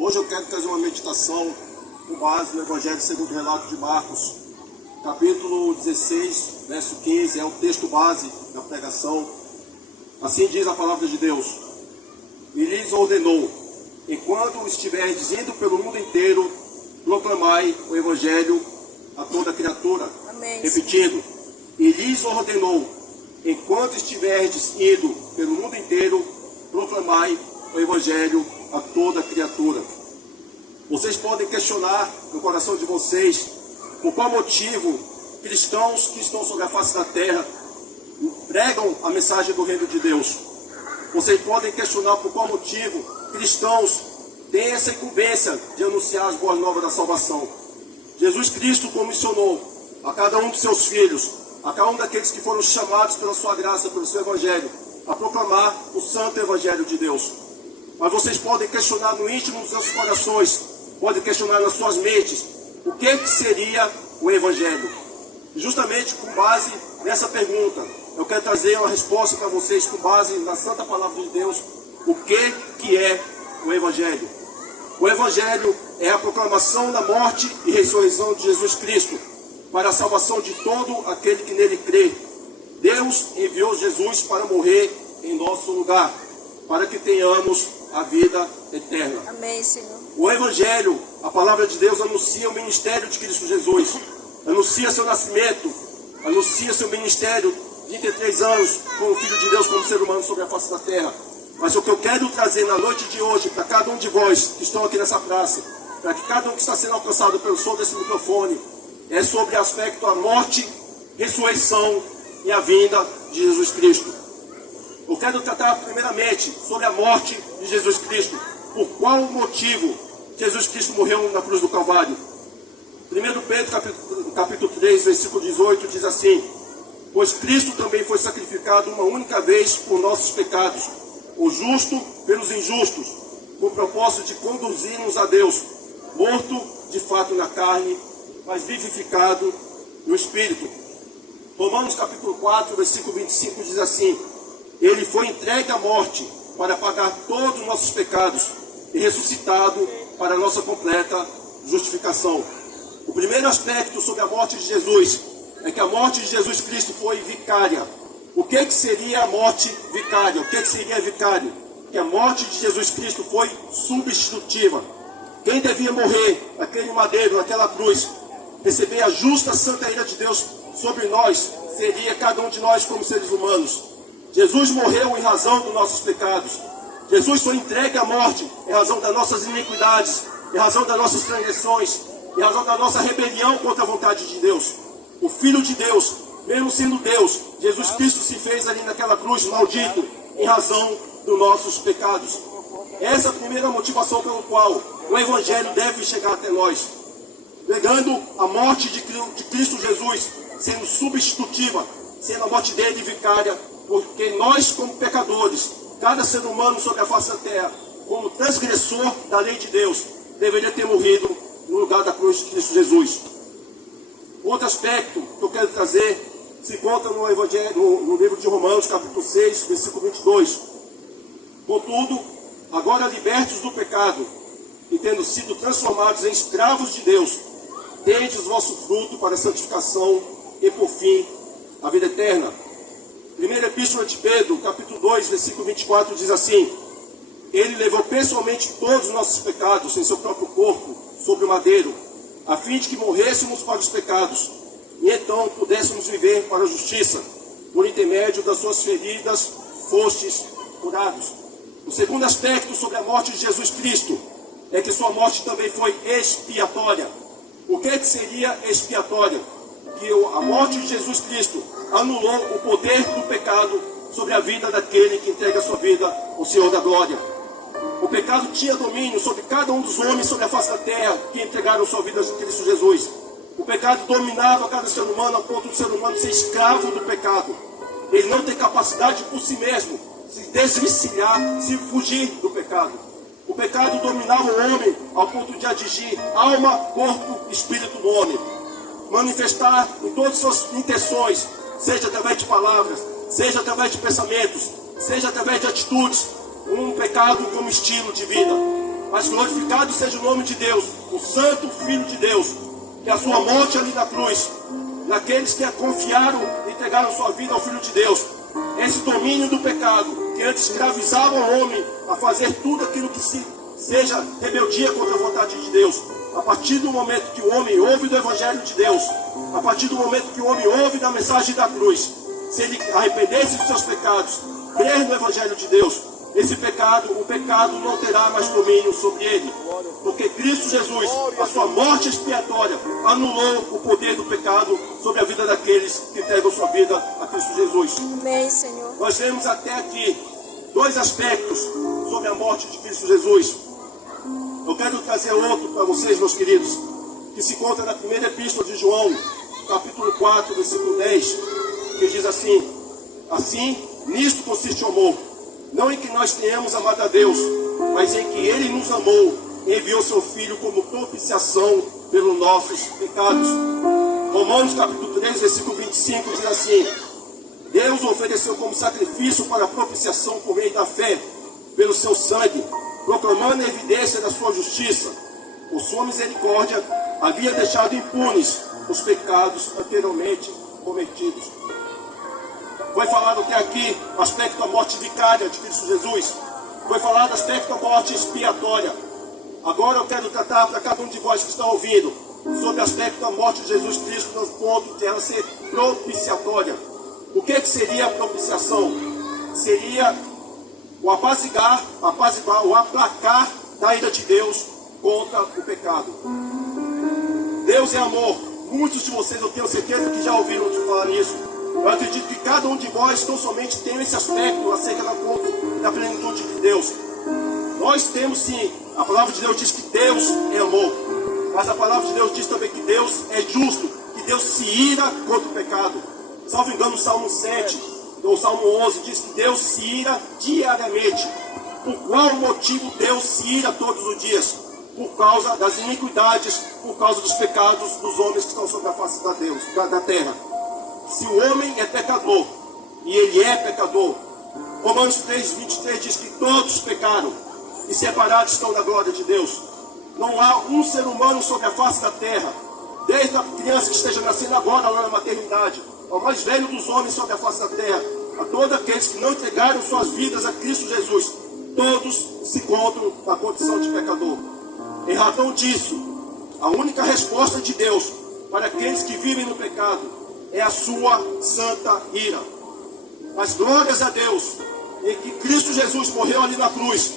Hoje eu quero trazer uma meditação com base no Evangelho segundo o relato de Marcos, capítulo 16, verso 15, é o texto base da pregação. Assim diz a palavra de Deus: e lhes ordenou: enquanto estiverdes indo pelo mundo inteiro, proclamai o Evangelho a toda criatura. Amém. Repetindo: e lhes ordenou: enquanto estiverdes indo pelo mundo inteiro, proclamai o Evangelho a toda criatura. Vocês podem questionar no coração de vocês por qual motivo cristãos que estão sobre a face da terra pregam a mensagem do reino de Deus. Vocês podem questionar por qual motivo cristãos têm essa incumbência de anunciar as boas novas da salvação. Jesus Cristo comissionou a cada um dos seus filhos, a cada um daqueles que foram chamados pela sua graça, pelo seu Evangelho, a proclamar o santo Evangelho de Deus. Mas vocês podem questionar no íntimo dos seus corações, podem questionar nas suas mentes, o que seria o Evangelho? E justamente com base nessa pergunta, eu quero trazer uma resposta para vocês com base na santa palavra de Deus. O que é o Evangelho? O Evangelho é a proclamação da morte e ressurreição de Jesus Cristo para a salvação de todo aquele que nele crê. Deus enviou Jesus para morrer em nosso lugar, para que tenhamos a vida eterna. Amém, Senhor. O Evangelho, a palavra de Deus, anuncia o ministério de Cristo Jesus, anuncia seu nascimento, anuncia seu ministério, 23 anos, como Filho de Deus, como ser humano sobre a face da terra. Mas o que eu quero trazer na noite de hoje, para cada um de vós que estão aqui nessa praça, para que cada um que está sendo alcançado pelo som desse microfone, é sobre o aspecto da morte, ressurreição e a vinda de Jesus Cristo. Eu quero tratar primeiramente sobre a morte de Jesus Cristo. Por qual motivo Jesus Cristo morreu na cruz do Calvário? 1 Pedro capítulo 3, versículo 18 diz assim: pois Cristo também foi sacrificado uma única vez por nossos pecados, o justo pelos injustos, com o propósito de conduzir-nos a Deus, morto de fato na carne, mas vivificado no Espírito. Romanos capítulo 4, versículo 25 diz assim: ele foi entregue à morte para pagar todos os nossos pecados e ressuscitado para a nossa completa justificação. O primeiro aspecto sobre a morte de Jesus é que a morte de Jesus Cristo foi vicária. O que seria a morte vicária? O que seria vicário? Que a morte de Jesus Cristo foi substitutiva. Quem devia morrer naquele madeiro, naquela cruz, receber a justa santa ira de Deus sobre nós, seria cada um de nós como seres humanos. Jesus morreu em razão dos nossos pecados. Jesus foi entregue à morte em razão das nossas iniquidades, em razão das nossas transgressões, em razão da nossa rebelião contra a vontade de Deus. O Filho de Deus, mesmo sendo Deus, Jesus Cristo se fez ali naquela cruz maldito em razão dos nossos pecados. Essa é a primeira motivação pelo qual o Evangelho deve chegar até nós, pregando a morte de Cristo Jesus, sendo substitutiva, sendo a morte dele vicária, porque nós, como pecadores, cada ser humano sobre a face da terra, como transgressor da lei de Deus, deveria ter morrido no lugar da cruz de Cristo Jesus. Outro aspecto que eu quero trazer se encontra no Evangelho, no livro de Romanos, capítulo 6, versículo 22. Contudo, agora libertos do pecado e tendo sido transformados em escravos de Deus, tendes o vosso fruto para a santificação e, por fim, a vida eterna. Primeira Epístola de Pedro, capítulo 2, versículo 24, diz assim: ele levou pessoalmente todos os nossos pecados em seu próprio corpo, sobre o madeiro, a fim de que morrêssemos para os pecados, e então pudéssemos viver para a justiça. Por intermédio das suas feridas, fostes curados. O segundo aspecto sobre a morte de Jesus Cristo é que sua morte também foi expiatória. O que seria expiatória? Que a morte de Jesus Cristo anulou o poder do pecado sobre a vida daquele que entrega a sua vida ao Senhor da glória. O pecado tinha domínio sobre cada um dos homens sobre a face da terra que entregaram sua vida a Cristo Jesus. O pecado dominava cada ser humano ao ponto do ser humano ser escravo do pecado. Ele não tem capacidade por si mesmo de se desvencilhar, se fugir do pecado. O pecado dominava o homem ao ponto de atingir alma, corpo e espírito do homem. Manifestar em todas as suas intenções, seja através de palavras, seja através de pensamentos, seja através de atitudes, um pecado como estilo de vida. Mas glorificado seja o nome de Deus, o Santo Filho de Deus, que a sua morte ali na cruz, naqueles que confiaram e entregaram sua vida ao Filho de Deus, esse domínio do pecado, que antes escravizava o homem a fazer tudo aquilo que seja rebeldia contra a vontade de Deus. A partir do momento que o homem ouve do Evangelho de Deus, a partir do momento que o homem ouve da mensagem da cruz, se ele arrepender-se dos seus pecados, crer no Evangelho de Deus, o pecado não terá mais domínio sobre ele. Porque Cristo Jesus, a sua morte expiatória, anulou o poder do pecado sobre a vida daqueles que entregam sua vida a Cristo Jesus. Amém, Senhor. Nós vemos até aqui dois aspectos sobre a morte de Cristo Jesus. Eu quero trazer outro para vocês, meus queridos, que se encontra na primeira epístola de João, capítulo 4, versículo 10, que diz assim: assim, nisto consiste o amor, não em que nós tenhamos amado a Deus, mas em que Ele nos amou e enviou seu Filho como propiciação pelos nossos pecados. Romanos capítulo 3, versículo 25 diz assim: Deus o ofereceu como sacrifício para a propiciação por meio da fé, pelo seu sangue, proclamando a evidência da sua justiça. Por sua misericórdia, havia deixado impunes os pecados anteriormente cometidos. Foi falado até aqui o aspecto da morte vicária de Cristo Jesus. Foi falado o aspecto da morte expiatória. Agora eu quero tratar para cada um de vós que está ouvindo sobre o aspecto da morte de Jesus Cristo no ponto de ela ser propiciatória. O que seria a propiciação? Seria o apaziguar, o aplacar da ira de Deus contra o pecado. Deus é amor. Muitos de vocês, eu tenho certeza que já ouviram falar nisso. Eu acredito que cada um de vós não somente tem esse aspecto acerca da plenitude de Deus. Nós temos sim, a palavra de Deus diz que Deus é amor. Mas a palavra de Deus diz também que Deus é justo, que Deus se ira contra o pecado. Salvo engano, o Salmo 7, ou Salmo 11, diz que Deus se ira diariamente. Por qual motivo Deus se ira todos os dias? Por causa das iniquidades, por causa dos pecados dos homens que estão sobre a face da terra. Se o homem é pecador, e ele é pecador, Romanos 3, 23 diz que todos pecaram e separados estão da glória de Deus. Não há um ser humano sobre a face da terra, desde a criança que esteja nascendo agora lá na maternidade, ao mais velho dos homens sobre a face da terra, a todos aqueles que não entregaram suas vidas a Cristo Jesus, todos se encontram na condição de pecador. Em razão disso, a única resposta de Deus para aqueles que vivem no pecado é a sua santa ira. Mas glórias a Deus, em que Cristo Jesus morreu ali na cruz,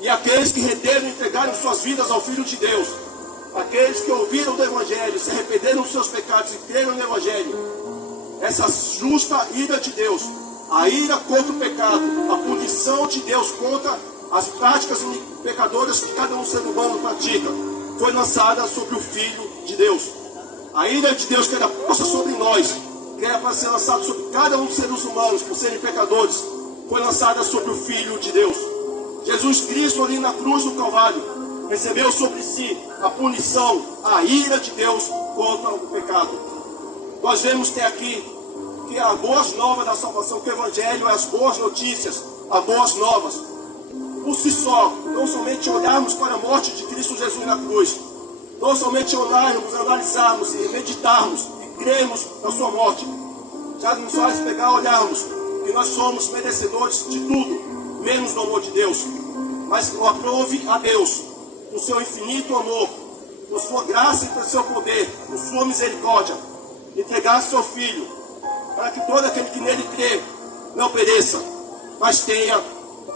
e aqueles que renderam e entregaram suas vidas ao Filho de Deus, aqueles que ouviram do Evangelho, se arrependeram dos seus pecados e creram no Evangelho, essa justa ira de Deus, a ira contra o pecado, a punição de Deus contra as práticas pecadoras que cada um ser humano pratica, foi lançada sobre o Filho de Deus. A ira de Deus que era posta sobre nós, que era para ser lançada sobre cada um dos seres humanos, por serem pecadores, foi lançada sobre o Filho de Deus. Jesus Cristo ali na cruz do Calvário recebeu sobre si a punição, a ira de Deus contra o pecado. Nós vemos até aqui que as boas novas da salvação, que o Evangelho é as boas notícias, as boas novas. Por si só, não somente olharmos para a morte de Cristo Jesus na cruz, não somente olharmos, analisarmos e meditarmos e cremos na sua morte, já nos faz pegar e olharmos que nós somos merecedores de tudo, menos do amor de Deus. Mas aprove a Deus, no seu infinito amor, por sua graça e por seu poder, por sua misericórdia, entregar seu Filho, para que todo aquele que nele crê não pereça, mas tenha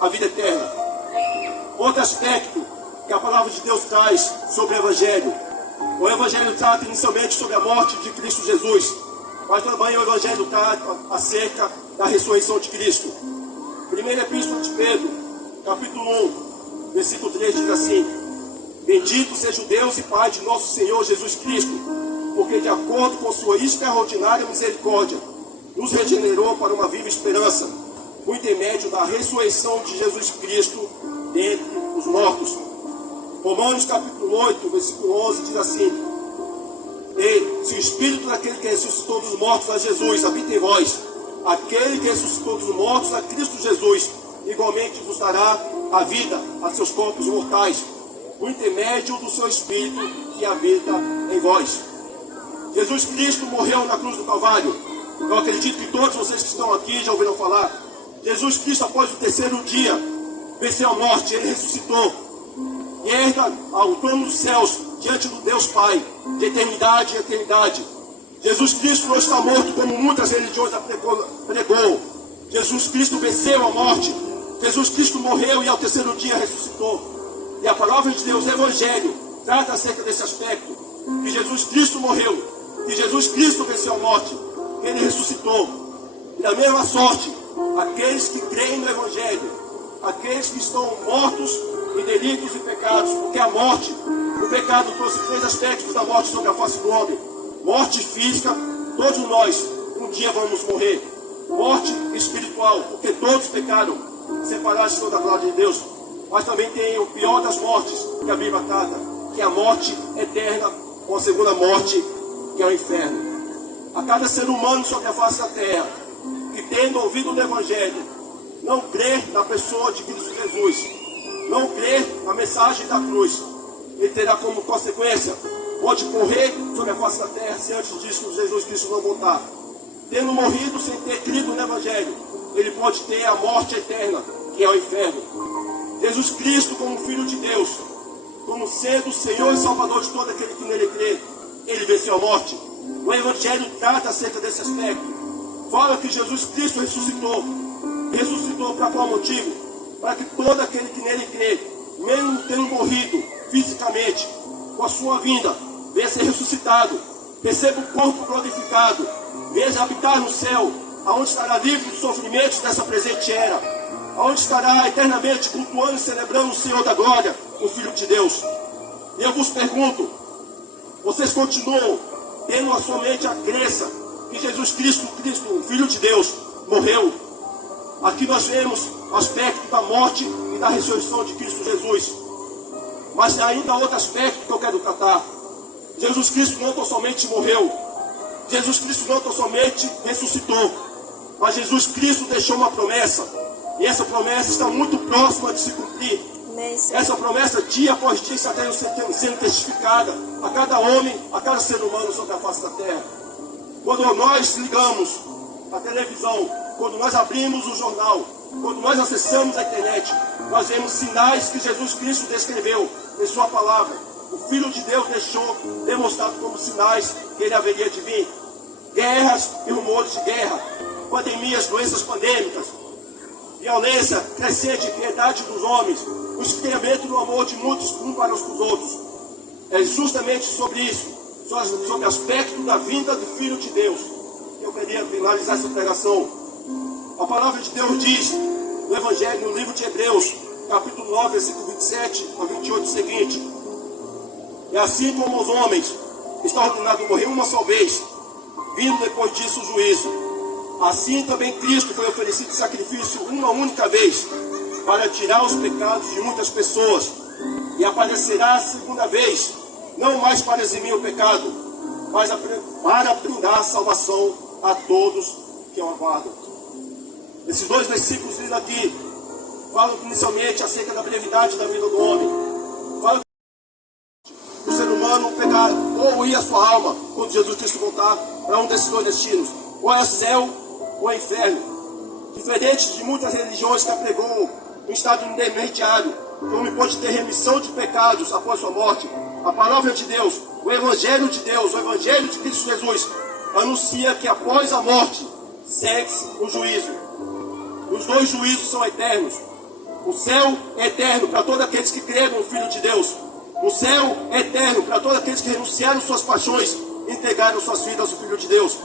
a vida eterna. Outro aspecto que a palavra de Deus traz sobre o Evangelho. O Evangelho trata inicialmente sobre a morte de Cristo Jesus, mas também o Evangelho trata acerca da ressurreição de Cristo. Primeira Epístola de Pedro, capítulo 1, versículo 3 diz assim: bendito seja o Deus e Pai de nosso Senhor Jesus Cristo, porque de acordo com sua extraordinária misericórdia, nos regenerou para uma viva esperança, por intermédio da ressurreição de Jesus Cristo dentre os mortos. Romanos capítulo 8, versículo 11 diz assim: e se o Espírito daquele que ressuscitou dos mortos a Jesus habita em vós, aquele que ressuscitou dos mortos a Cristo Jesus, igualmente vos dará a vida a seus corpos mortais, por intermédio do seu Espírito que habita em vós. Jesus Cristo morreu na cruz do Calvário. Eu acredito que todos vocês que estão aqui já ouviram falar. Jesus Cristo, após o terceiro dia, venceu a morte, ele ressuscitou. E erga ao trono dos céus, diante do Deus Pai, de eternidade em eternidade. Jesus Cristo não está morto como muitas religiões pregou. Jesus Cristo venceu a morte. Jesus Cristo morreu e ao terceiro dia ressuscitou. E a palavra de Deus, o Evangelho, trata acerca desse aspecto. Que Jesus Cristo morreu, que Jesus Cristo venceu a morte, que ele ressuscitou. E da mesma sorte, aqueles que creem no Evangelho, aqueles que estão mortos em delitos e pecados, porque a morte, o pecado trouxe três aspectos da morte sobre a face do homem. Morte física, todos nós um dia vamos morrer. Morte espiritual, porque todos pecaram, separados da glória de Deus. Mas também tem o pior das mortes que a Bíblia trata, que é a morte eterna, ou a segunda morte, que é o inferno. A cada ser humano sobre a face da terra, que tendo ouvido o Evangelho, não crê na pessoa de Cristo Jesus, não crê na mensagem da cruz, ele terá como consequência, pode morrer sobre a face da terra, se antes disso Jesus Cristo não voltar. Tendo morrido sem ter crido no Evangelho, ele pode ter a morte eterna, que é o inferno. Jesus Cristo, como Filho de Deus, como sendo o Senhor e Salvador de todo aquele que nele crê, ele venceu a morte. O Evangelho trata acerca desse aspecto. Fala que Jesus Cristo ressuscitou. Ressuscitou para qual motivo? Para que todo aquele que nele crê, mesmo tendo morrido fisicamente, com a sua vinda, venha ser ressuscitado, receba o corpo glorificado, venha habitar no céu, aonde estará livre dos sofrimentos dessa presente era, aonde estará eternamente cultuando e celebrando o Senhor da glória, o Filho de Deus. E eu vos pergunto, vocês continuam tendo a sua mente a crença que Jesus Cristo, o Filho de Deus, morreu? Aqui nós vemos o aspecto da morte e da ressurreição de Cristo Jesus. Mas ainda há outro aspecto que eu quero tratar. Jesus Cristo não tão somente morreu, Jesus Cristo não tão somente ressuscitou, mas Jesus Cristo deixou uma promessa. E essa promessa está muito próxima de se cumprir. Essa promessa, dia após dia, está sendo testificada a cada homem, a cada ser humano sobre a face da terra. Quando nós ligamos a televisão, quando nós abrimos o jornal, quando nós acessamos a internet, nós vemos sinais que Jesus Cristo descreveu em sua palavra. O Filho de Deus deixou demonstrado como sinais que ele haveria de vir. Guerras e rumores de guerra, pandemias, doenças pandêmicas, violência crescente, impiedade dos homens, o esfriamento do amor de muitos uns para os outros. É justamente sobre isso, sobre o aspecto da vinda do Filho de Deus, que eu queria finalizar essa pregação. A palavra de Deus diz no Evangelho, no livro de Hebreus, capítulo 9, versículo 27 a 28, o seguinte: e assim como os homens está ordenado morrer uma só vez, vindo depois disso o juízo, assim também Cristo foi oferecido sacrifício uma única vez, para tirar os pecados de muitas pessoas, e aparecerá a segunda vez, não mais para eximir o pecado, mas para brindar salvação a todos que o aguardam. Esses dois versículos lidos aqui falam inicialmente acerca da brevidade da vida do homem. Falam que o ser humano pegar ou ir a sua alma quando Jesus Cristo voltar para um desses dois destinos, ou é céu ou é inferno. Diferente de muitas religiões que pregam um estado intermediário, que o homem pode ter remissão de pecados após sua morte, a palavra de Deus, o Evangelho de Deus, o Evangelho de Cristo Jesus, anuncia que após a morte segue-se o juízo. Os dois juízos são eternos. O céu é eterno para todos aqueles que creram no Filho de Deus. O céu é eterno para todos aqueles que renunciaram suas paixões e entregaram suas vidas ao Filho de Deus.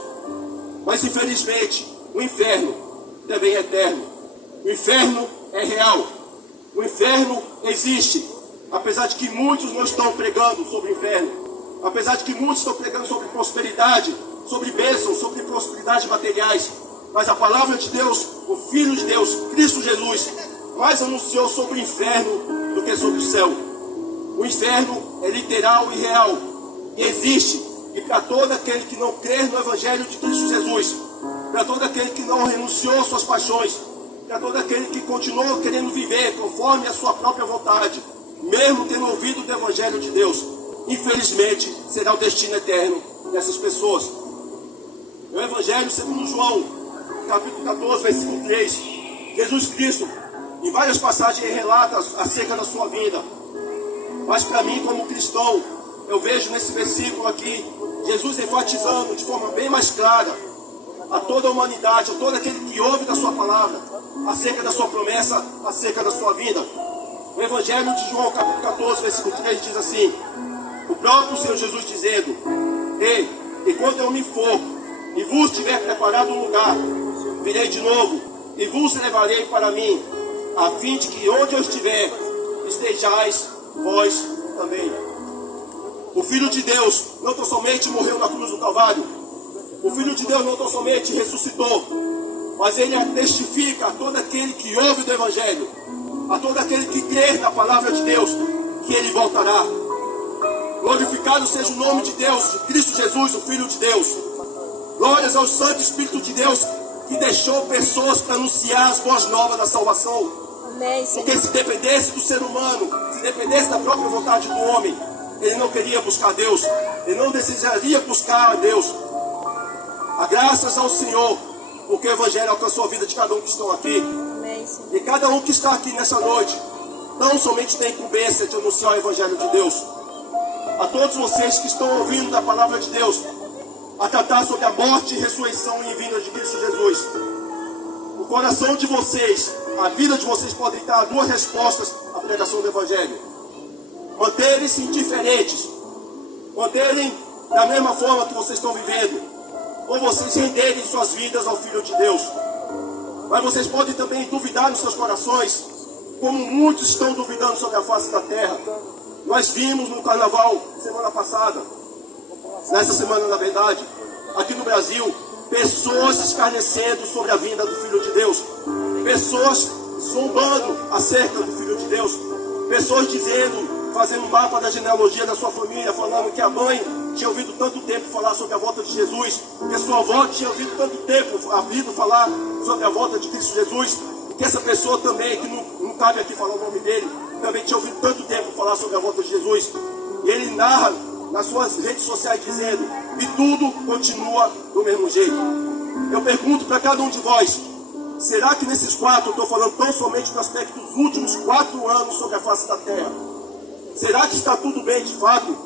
Mas infelizmente, o inferno também é eterno. O inferno é real. O inferno existe. Apesar de que muitos não estão pregando sobre o inferno. Apesar de que muitos estão pregando sobre prosperidade, sobre bênçãos, sobre prosperidade materiais. Mas a palavra de Deus, o Filho de Deus, Cristo Jesus, mais anunciou sobre o inferno do que sobre o céu. O inferno é literal e real. E existe. E para todo aquele que não crê no Evangelho de Cristo Jesus, para todo aquele que não renunciou às suas paixões, para todo aquele que continuou querendo viver conforme a sua própria vontade, mesmo tendo ouvido do Evangelho de Deus, infelizmente será o destino eterno dessas pessoas. O Evangelho segundo João, capítulo 14, versículo 3, Jesus Cristo, em várias passagens, relata acerca da sua vida. Mas para mim, como cristão, eu vejo nesse versículo aqui, Jesus enfatizando de forma bem mais clara a toda a humanidade, a todo aquele que ouve da sua palavra, acerca da sua promessa, acerca da sua vida. O Evangelho de João, capítulo 14, versículo 3, diz assim: o próprio Senhor Jesus dizendo: e quando eu me for e vos tiver preparado um lugar, virei de novo e vos levarei para mim, a fim de que onde eu estiver, estejais vós também. O Filho de Deus não tão somente morreu na cruz do Calvário, o Filho de Deus não tão somente ressuscitou, mas ele testifica a todo aquele que ouve do Evangelho, a todo aquele que crê na palavra de Deus, que ele voltará. Glorificado seja o nome de Deus, de Cristo Jesus, o Filho de Deus. Glórias ao Santo Espírito de Deus, que deixou pessoas para anunciar as boas novas da salvação. Amém, Senhor. Porque se dependesse do ser humano, se dependesse da própria vontade do homem, ele não queria buscar Deus, ele não desejaria buscar a Deus. A graças ao Senhor, porque o Evangelho alcançou a vida de cada um que estão aqui. Amém, Senhor. E cada um que está aqui nessa noite, não somente tem incumbência de anunciar o Evangelho de Deus. A todos vocês que estão ouvindo da palavra de Deus, a tratar sobre a morte e ressurreição e vinda de Cristo Jesus. O coração de vocês, a vida de vocês podem dar duas respostas à pregação do Evangelho: manterem-se indiferentes, manterem da mesma forma que vocês estão vivendo, ou vocês renderem suas vidas ao Filho de Deus. Mas vocês podem também duvidar nos seus corações, como muitos estão duvidando sobre a face da terra. Nós vimos no carnaval semana passada, nessa semana na verdade, aqui no Brasil, pessoas escarnecendo sobre a vinda do Filho de Deus, pessoas zombando acerca do Filho de Deus, pessoas dizendo, fazendo um mapa da genealogia da sua família, falando que a mãe tinha ouvido tanto tempo falar sobre a volta de Jesus, que a sua avó tinha ouvido tanto tempo falar sobre a volta de Cristo Jesus, e que essa pessoa também, que não cabe aqui falar o nome dele, também tinha ouvido tanto tempo falar sobre a volta de Jesus. E ele narra nas suas redes sociais dizendo: e tudo continua do mesmo jeito. Eu pergunto para cada um de vós: será que nesses 4, eu estou falando tão somente do aspecto dos últimos 4 anos sobre a face da terra, será que está tudo bem de fato?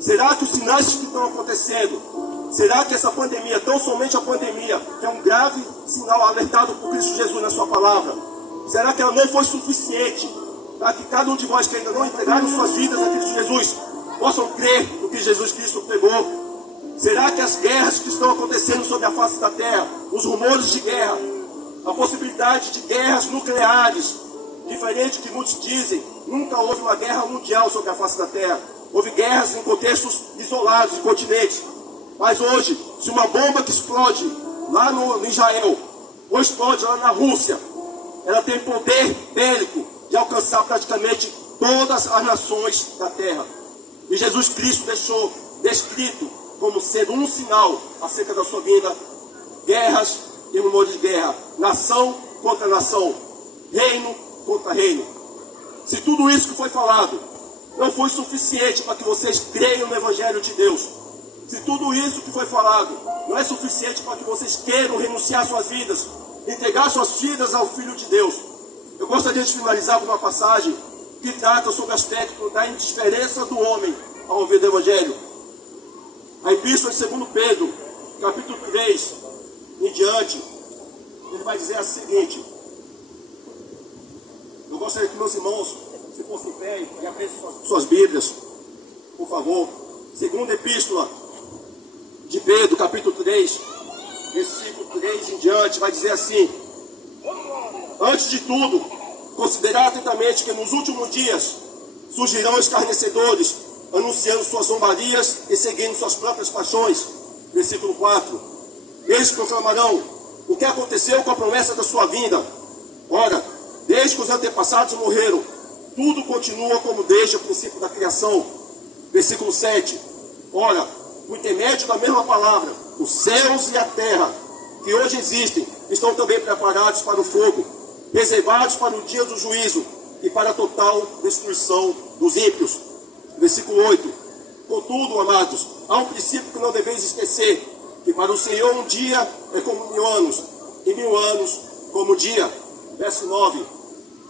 Será que os sinais que estão acontecendo, será que essa pandemia, tão somente a pandemia, que é um grave sinal alertado por Cristo Jesus na sua palavra, será que ela não foi suficiente para que cada um de vós que ainda não entregaram suas vidas a Cristo Jesus possam crer no que Jesus Cristo pregou? Será que as guerras que estão acontecendo sobre a face da terra, os rumores de guerra, a possibilidade de guerras nucleares, diferente do que muitos dizem, nunca houve uma guerra mundial sobre a face da terra. Houve guerras em contextos isolados, em continentes. Mas hoje, se uma bomba que explode lá no Israel, ou explode lá na Rússia, ela tem poder bélico de alcançar praticamente todas as nações da terra. E Jesus Cristo deixou descrito como sendo um sinal acerca da sua vinda: guerras e rumores de guerra, nação contra nação, reino contra reino. Se tudo isso que foi falado não foi suficiente para que vocês creiam no Evangelho de Deus, se tudo isso que foi falado não é suficiente para que vocês queiram renunciar suas vidas, entregar suas vidas ao Filho de Deus, eu gostaria de finalizar com uma passagem que trata sobre o aspecto da indiferença do homem ao ouvir do Evangelho. A Epístola de 2 Pedro, capítulo 3, em diante, ele vai dizer o seguinte. Eu gostaria que meus irmãos se fossem em pé e abrissem suas Bíblias, por favor. Segunda Epístola de Pedro, capítulo 3, versículo 3 em diante, vai dizer assim: antes de tudo, considerai atentamente que nos últimos dias surgirão escarnecedores, anunciando suas zombarias e seguindo suas próprias paixões. Versículo 4. Eles proclamarão o que aconteceu com a promessa da sua vinda. Ora, desde que os antepassados morreram, tudo continua como desde o princípio da criação. Versículo 7. Ora, por intermédio da mesma palavra, os céus e a terra, que hoje existem, estão também preparados para o fogo, reservados para o dia do juízo, e para a total destruição dos ímpios. Versículo 8. Contudo, amados, há um princípio que não deveis esquecer, que para o Senhor um dia é como 1000 anos, e 1000 anos como um dia. Verso 9.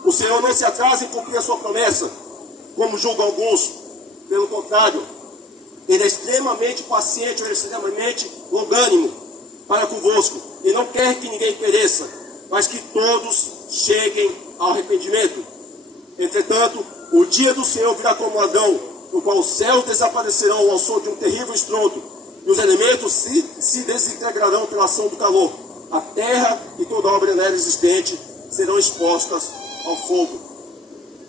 O Senhor não se atrasa em cumprir a sua promessa, como julgam alguns. Pelo contrário, Ele é extremamente paciente, Ele é extremamente longânimo para convosco, e não quer que ninguém pereça, mas que todos cheguem ao arrependimento. Entretanto, o dia do Senhor virá como ladrão, no qual os céus desaparecerão ao som de um terrível estrondo, e os elementos se desintegrarão pela ação do calor. A terra e toda obra nela existente serão expostas ao fogo.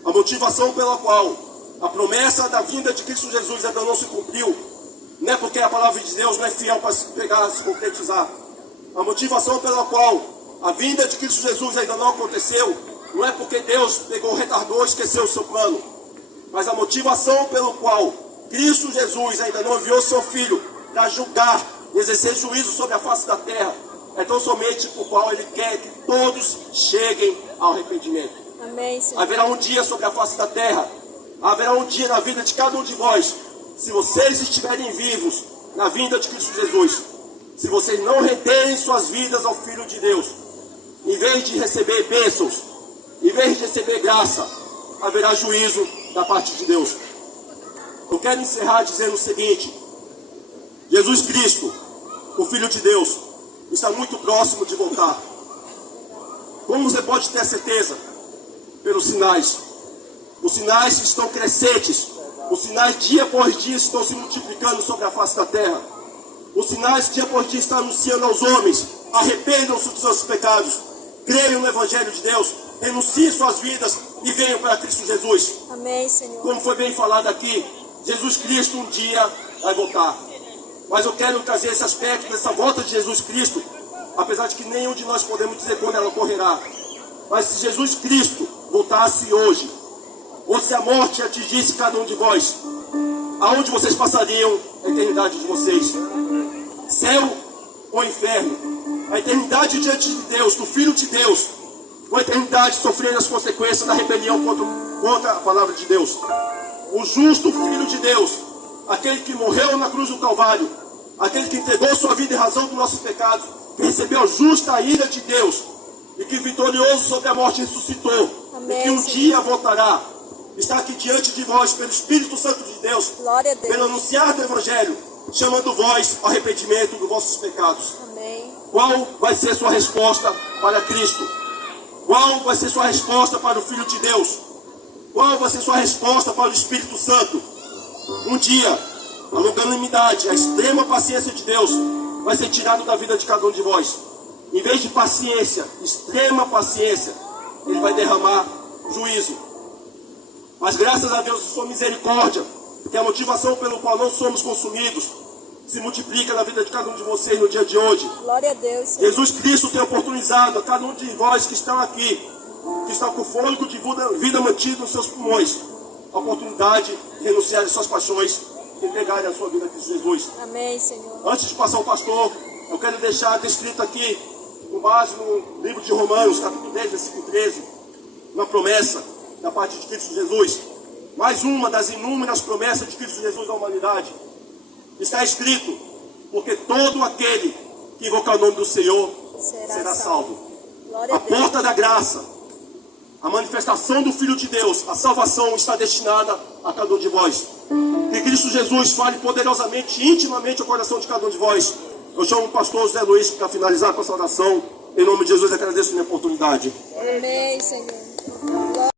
A motivação pela qual a promessa da vinda de Cristo Jesus ainda não se cumpriu, não é porque a palavra de Deus não é fiel para se concretizar. A motivação pela qual a vinda de Cristo Jesus ainda não aconteceu, não é porque Deus pegou, retardou, esqueceu o seu plano. Mas a motivação pelo qual Cristo Jesus ainda não enviou seu Filho para julgar, exercer juízo sobre a face da terra, é tão somente por qual Ele quer que todos cheguem ao arrependimento. Amém, Senhor. Haverá um dia sobre a face da terra, haverá um dia na vida de cada um de vós, se vocês estiverem vivos na vinda de Cristo Jesus, se vocês não renderem suas vidas ao Filho de Deus, em vez de receber bênçãos, em vez de receber graça, haverá juízo da parte de Deus. Eu quero encerrar dizendo o seguinte: Jesus Cristo, o Filho de Deus, está muito próximo de voltar. Como você pode ter certeza? Pelos sinais. Os sinais estão crescentes. Os sinais dia após dia estão se multiplicando sobre a face da terra. Os sinais dia após dia estão anunciando aos homens: arrependam-se dos seus pecados, creiam no Evangelho de Deus, renunciem suas vidas e venham para Cristo Jesus. Amém, Senhor. Como foi bem falado aqui, Jesus Cristo um dia vai voltar. Mas eu quero trazer esse aspecto dessa volta de Jesus Cristo, apesar de que nenhum de nós podemos dizer quando ela ocorrerá. Mas se Jesus Cristo voltasse hoje, ou se a morte atingisse cada um de vós, aonde vocês passariam a eternidade de vocês? Céu ou inferno? A eternidade diante de Deus, do Filho de Deus, ou a eternidade sofrendo as consequências da rebelião contra a palavra de Deus? O justo Filho de Deus, aquele que morreu na cruz do Calvário, aquele que entregou sua vida em razão dos nossos pecados, que recebeu a justa ira de Deus, e que vitorioso sobre a morte ressuscitou, Amém, e que um Senhor. dia voltará, está aqui diante de vós pelo Espírito Santo de Deus, Glória a Deus. pelo anunciar do Evangelho, chamando vós ao arrependimento dos vossos pecados. Amém. Qual vai ser sua resposta para Cristo? Qual vai ser sua resposta para o Filho de Deus? Qual vai ser sua resposta para o Espírito Santo? Um dia, a longanimidade, a extrema paciência de Deus vai ser tirado da vida de cada um de vós. Em vez de paciência, extrema paciência, Ele vai derramar juízo. Mas graças a Deus, sua misericórdia, que é a motivação pelo qual não somos consumidos, se multiplica na vida de cada um de vocês no dia de hoje. Glória a Deus, Senhor. Jesus Cristo tem oportunizado a cada um de vós que estão aqui, que estão com fôlego de vida mantido nos seus pulmões, a oportunidade de renunciar às suas paixões e entregarem a sua vida a Cristo Jesus. Amém, Senhor. Antes de passar ao pastor, eu quero deixar descrito aqui, com base no livro de Romanos, capítulo 10, versículo 13, uma promessa da parte de Cristo Jesus. Mais uma das inúmeras promessas de Cristo Jesus à humanidade. Está escrito: porque todo aquele que invocar o nome do Senhor será salvo. Glória a A Deus. porta da graça, a manifestação do Filho de Deus, a salvação está destinada a cada um de vós. Que Cristo Jesus fale poderosamente, intimamente ao coração de cada um de vós. Eu chamo o pastor José Luiz para finalizar com essa oração. Em nome de Jesus, agradeço a minha oportunidade. Amém, Senhor.